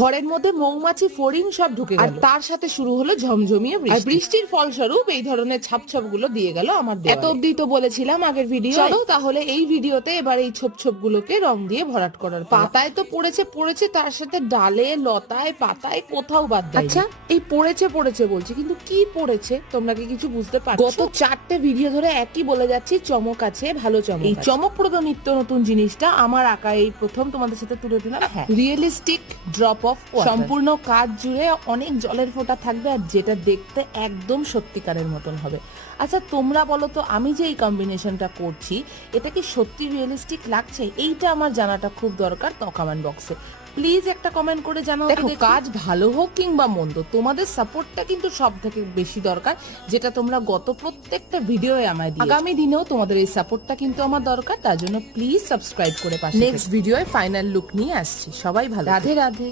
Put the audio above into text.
ঘরের মধ্যে মৌমাছি ফড়িং সব ঢুকে গেল, আর তার সাথে শুরু হলো ঝমঝমিয়ে বৃষ্টি। আর বৃষ্টির ফলস্বরূপ এই ধরনের ছাপ গুলো দিয়ে গেল আমার দেওয়ালে। এত অব্দি তো বলেছিলাম আগের ভিডিও। চলো তাহলে এই ভিডিওতে এবার এই ছোপ গুলোকে রং দিয়ে ভরাট করার। পাতায় তো পড়েছে, তার সাথে ডালে, লতায়, পাতায় কোথাও বাদ দেয়নি। আচ্ছা, এই পড়েছে বলছি, কিন্তু কি পড়েছে তোমরা কি কিছু বুঝতে পারছো? গত 4টে ভিডিও ধরে একই বলে যাচ্ছি, চমক আছে, ভালো চমক। এই চমকপ্রদ নিত্য নতুন জিনিসটা আমার আঁকা এই প্রথম তোমাদের সাথে তুলে দিলাম। হ্যাঁ, রিয়েলিস্টিক ড্রপ অফ ওয়াটার। সম্পূর্ণ কাজ জুড়ে অনেক জলের ফোঁটা থাকবে, আর যেটা দেখতে একদম সত্যিকারের মতন হবে। আচ্ছা তোমরা বলো তো, আমি যে এই কম্বিনেশনটা করছি এটা কি সত্যি রিয়েলিস্টিক লাগছে? এইটা আমার জানাটা খুব দরকার। তো কমেন্ট বক্সে প্লিজ একটা কমেন্ট করে জানাও। দেখো, কাজ ভালো হোক কিংবা মন্দ, তোমাদের সাপোর্টটা কিন্তু সব থেকে বেশি দরকার, যেটা তোমরা গত প্রত্যেকটা ভিডিওয়ে আমায় দিয়েছো। আগামী দিনেও তোমাদের এই সাপোর্টটা কিন্তু আমার দরকার, তার জন্য প্লিজ সাবস্ক্রাইব করে পাশে। নেক্সট ভিডিওয়ে ফাইনাল লুক নিয়ে আসছি। সবাই ভালো, রাধে রাধে।